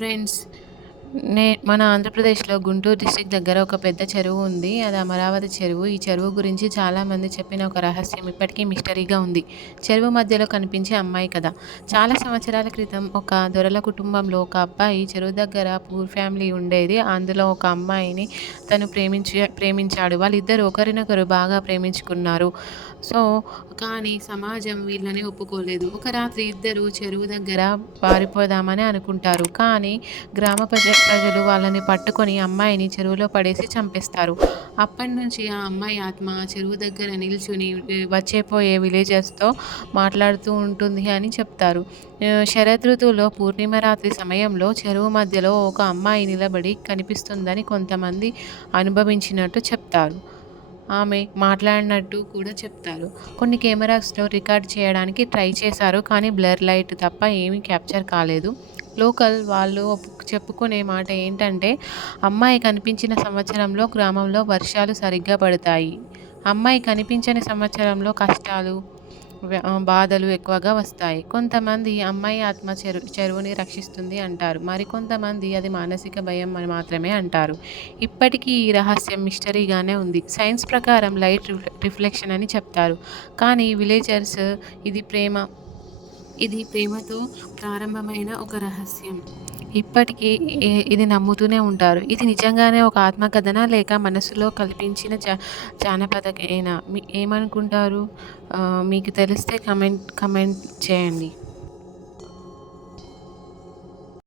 friends. నే మన ఆంధ్రప్రదేశ్లో గుంటూరు డిస్ట్రిక్ట్ దగ్గర ఒక పెద్ద చెరువు ఉంది. అది అమరావతి చెరువు. ఈ చెరువు గురించి చాలామంది చెప్పిన ఒక రహస్యం ఇప్పటికీ మిస్టరీగా ఉంది. చెరువు మధ్యలో కనిపించే అమ్మాయి కథ. చాలా సంవత్సరాల క్రితం ఒక దొరల కుటుంబంలో ఒక అబ్బాయి చెరువు దగ్గర పూర్ ఫ్యామిలీ ఉండేది. అందులో ఒక అమ్మాయిని తను ప్రేమించి ప్రేమించాడు. వాళ్ళిద్దరు ఒకరినొకరు బాగా ప్రేమించుకున్నారు. సో కానీ సమాజం వీళ్ళని ఒప్పుకోలేదు. ఒక రాత్రి ఇద్దరు చెరువు దగ్గర పారిపోదామని అనుకుంటారు. కానీ గ్రామ ప్రజ ప్రజలు వాళ్ళని పట్టుకొని అమ్మాయిని చెరువులో పడేసి చంపేస్తారు. అప్పటి నుంచి ఆ అమ్మాయి ఆత్మ చెరువు దగ్గర నిల్చుని వచ్చేపోయే విలేజెస్తో మాట్లాడుతూ ఉంటుంది అని చెప్తారు. ఆ, శరదృతువులో పూర్ణిమ రాత్రి సమయంలో చెరువు మధ్యలో ఒక అమ్మాయి నిలబడి కనిపిస్తుందని కొంతమంది అనుభవించినట్టు చెప్తారు. ఆమె మాట్లాడినట్టు కూడా చెప్తారు. కొన్ని కెమెరాస్లో రికార్డ్ చేయడానికి ట్రై చేశారు కానీ బ్లర్ లైట్ తప్ప ఏమీ క్యాప్చర్ కాలేదు. లోకల్ వాళ్ళు చెప్పుకునే మాట ఏంటంటే అమ్మాయి కనిపించిన సంవత్సరంలో గ్రామంలో వర్షాలు సరిగ్గా పడతాయి. అమ్మాయి కనిపించని సంవత్సరంలో కష్టాలు బాధలు ఎక్కువగా వస్తాయి. కొంతమంది అమ్మాయి ఆత్మ చెరు చెరువుని రక్షిస్తుంది అంటారు. మరికొంతమంది అది మానసిక భయం అని మాత్రమే అంటారు. ఇప్పటికీ ఈ రహస్యం మిస్టరీగానే ఉంది. సైన్స్ ప్రకారం లైట్ రిఫ్లెక్షన్ అని చెప్తారు. కానీ విలేజర్స్ ఇది ప్రేమ ఇది ప్రేమతో ప్రారంభమైన ఒక రహస్యం. ఇప్పటికీ ఇది నమ్ముతూనే ఉంటారు. ఇది నిజంగానే ఒక ఆత్మకథన లేక మనసులో కల్పించిన జా జానపదకేనా? మీ ఏమనుకుంటారు? మీకు తెలిస్తే కమెంట్ కమెంట్ చేయండి.